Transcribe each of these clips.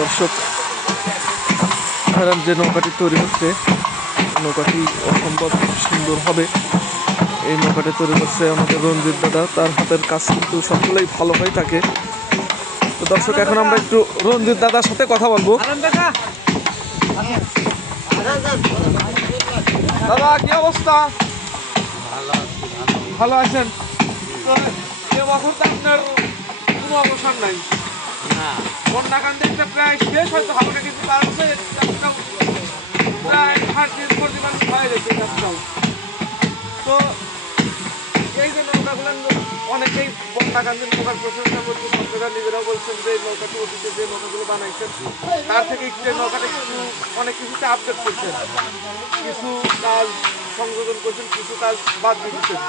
দর্শক যে নৌকাটি তৈরি হচ্ছে, নৌকাটি অসম্ভব সুন্দর হবে। এই নৌকাটি তৈরি করছে আমাদের রঞ্জিত দাদা। তার হাতের কাজ কিন্তু সবগুলোই ভালো হয়ে থাকে। তো দর্শক এখন আমরা একটু রঞ্জিত দাদার সাথে কথা বলবো। দাদা কি অবস্থা? ভালো আছেন? এবছর তো আপনার কোনো অবসর নাই। বন্যা কান্দে একটা প্রায় শেষ হয়তো হবে না, কিন্তু তার উপরে প্রায় 8 পরিমাণ হয়ে গেছে কাজটাও। তো এই যে নৌকাগুলো অনেকেই বন্যা কান্দের নৌকার প্রশংসা করছে, আপনারা নিজেরাও বলছেন যে এই নৌকাটি অতীতে যে নৌকাগুলো বানাইছেন তার থেকে একটু নৌকাটা একটু অনেক কিছুতে আপডেট করছেন, কিছু কাজ সংযোজন করছেন, কিছু কাজ বাদ দিচ্ছেন।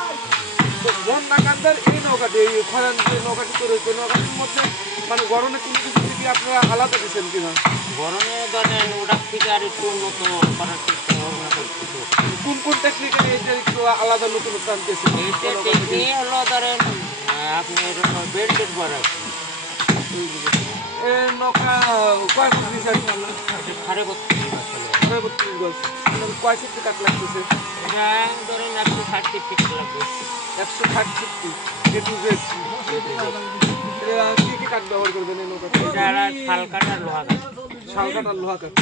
তো বন্যা কান্দার এই নৌকাটি, এই খরান যে নৌকাটি তৈরি হচ্ছে, নৌকাটির মধ্যে মানে গরমে কোনো কিছু কি আপনারা আলাদা দিচ্ছেন কিনা? গরমে ধরেন ওটার থেকে আর একটু উন্নত করার চেষ্টা ভাবনা করতেছে। কোন কোন টেকনিকে এইটা একটু আলাদা নতুনত্ব আনতেছে? এইটা টেকনিক হলো ধরেন আপনার বেল্টের পর এই নৌকা কয় ফুট দিচ্ছেন? 32 গজ। কয় ফিট কাট লাগতেছে? এটা ধরেন 160 ফিট লাগবে। 160 ফিট এ টু জেড। কি কি কাঠ ব্যবহার করবেন এই নৌকাতে? শাল কাটা লোহা কাঠ। শাল কাটার লোহা কাঠ।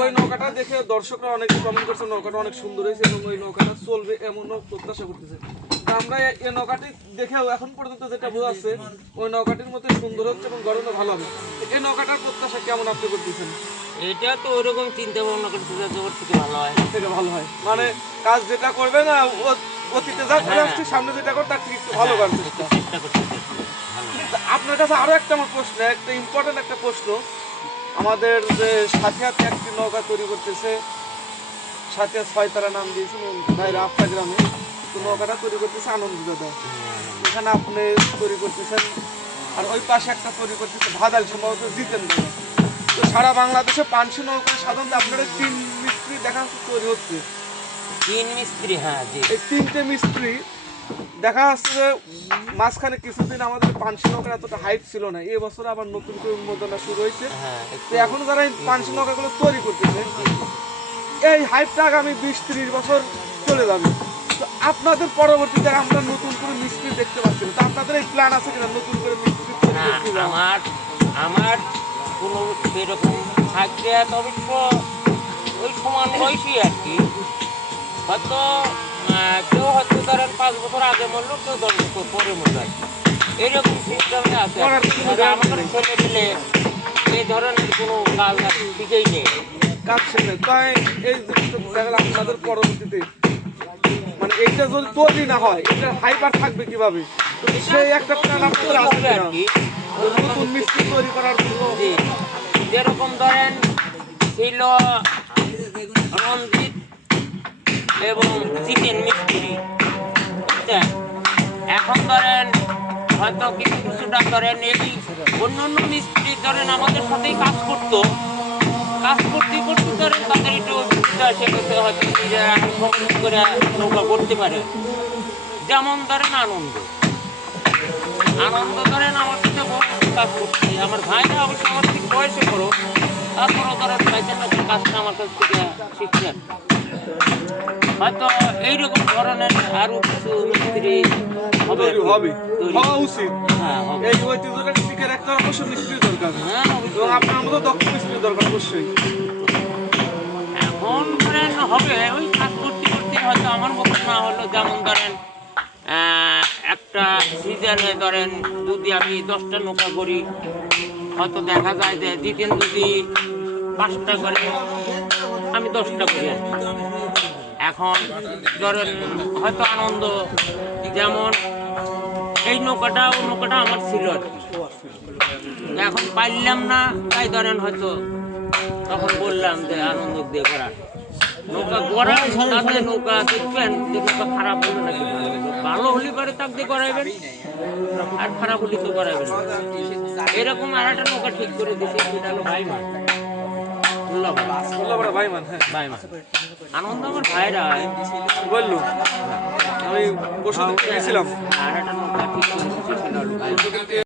ওই নৌকাটা দেখে দর্শকরা অনেকে কমেন্ট করছে নৌকাটা অনেক সুন্দর হয়েছে এবং ওই নৌকাটা চলবে এমনও প্রত্যাশা করতেছে। আমরা এই নৌকাটি দেখেও এখন পর্যন্ত যেটা বোঝা যাচ্ছে ওই নৌকাটির মধ্যে সুন্দর হচ্ছে এবং গরমে ভালো হবে। এই নৌকাটার প্রত্যাশা কেমন আপনি করতেছেন? এটা তো ওইরকম চিন্তা ভাবনা করতে থেকে ভালো হয়, থেকে ভালো হয় মানে কাজ যেটা করবে না অতীতে যা করে আসছে সামনে যেটা করে তার থেকে একটু ভালো করার চেষ্টা করতে। আপনার কাছে আরো একটা আমার প্রশ্ন, একটা ইম্পর্টেন্ট একটা প্রশ্ন। আমাদের যে সাথিয়াতে একটি নৌকা তৈরি করতেছে, সাথিয়া 6 তারা নাম দিয়েছেন ভাইরা আফ্তা গ্রামে। তো নৌকাটা তৈরি করতেছে আনন্দ দাদা, এখানে আপনি তৈরি করতেছেন, আর ওই পাশে একটা তৈরি করতেছে ভাদাল, সম্ভবত জিতেন দাদা। তো সারা বাংলাদেশে 500 নৌকা সাধারণত আপনারা 3 মিস্ত্রি দেখা যাচ্ছে তৈরি হচ্ছে। 3 মিস্ত্রি? হ্যাঁ জি। এই 3টে মিস্ত্রি দেখা যাচ্ছে যে মাঝখানে কিছুদিন আমাদের 500 নৌকার এতটা হাইট ছিল না, এই বছর আবার নতুন করে উন্মোদনা শুরু হয়েছে। তো এখন যারা এই 500 নৌকাগুলো তৈরি করতেছে এই হাইটটা আগামী 20-30 বছর চলে যাবে। তো আপনাদের পরবর্তীতে আমরা নতুন করে মিস্ত্রি দেখতে পাচ্ছি না, তো আপনাদের এই প্ল্যান আছে কিনা নতুন করে মিস্ত্রি? আমার কোনো এরকম থাকবে অবশ্য ওই সমান বয়সী আর কি, হয়তো কেউ হয়তো ধরেন 5 বছর আগে মরলো, কেউ 10 বছর পরে মরলো আর কি, এরকম সিস্টেমে আছে। আমাদের ছেলে মিলে এই ধরনের কোনো কাজ শিখেই নেই, কাজ শেখে। তাই এই দেখলাম আপনাদের পরবর্তীতে মানে এইটা যদি তৈরি না হয় এটা হাইপার থাকবে কিভাবে, সেই একটা প্ল্যান আপনাদের আছে আর কি নতুন মিস্ত্রি তৈরি করার জন্য? যেরকম ধরেন ছিল রঞ্জিত এবং চিকেন মিস্ত্রি, বুঝছেন? এখন ধরেন হয়তো কিছুটা ধরেন এই অন্য মিস্ত্রি ধরেন আমাদের সাথেই কাজ করতে করতে ধরেন তাদের একটু অভিজ্ঞতা এসে গেছে, হয়তো নিজেরা করে নৌকা করতে পারে। যেমন ধরেন আনন্দ ধরেন আমার সাথে কাজ করছে, আমার ভাইরা অবশ্য আমার থেকে বয়সে করো, তারপরও ধরেন ভাইদের কাজটা আমার কাছ থেকে শিখছে। হয়তো এইরকম ধরনের আরো কিছু মিস্ত্রি হওয়া উচিত। হ্যাঁ, এই ঐতিহ্যটা টিকে রাখতে অবশ্যই মিস্ত্রি দরকার, হ্যাঁ এবং আপনার মতো দক্ষ মিস্ত্রি দরকার অবশ্যই। এখন ধরেন হবে ওই কাজ করতে করতে হয়তো আমার মতো না হলো, যেমন ধরেন একটা সিজনে ধরেন যদি আমি 10টা নৌকা করি, হয়তো দেখা যায় যে দ্বিতীয় যদি 5টা করে আমি 10টা করি। এখন ধরেন হয়তো আনন্দ যেমন এই নৌকাটা ও নৌকাটা আমার ছিল আর কি, এখন পারলাম না, তাই ধরেন হয়তো তখন বললাম যে আনন্দ দিয়ে করার নৌকা গড়া তাদের নৌকা দেখবেন যে নৌকা খারাপ হলো নাকি ভালো হলে পরে তাক দিয়ে করাইবেন, আর খারাপ হলে তো করাইবেন। এরকম আর একটা নৌকা ঠিক করে দিচ্ছে, সেটা হলো ভাইমান। আনন্দ আমার ভাইরা বললো, আমি পরশু দিন গেছিলাম। আর একটা নৌকা ঠিক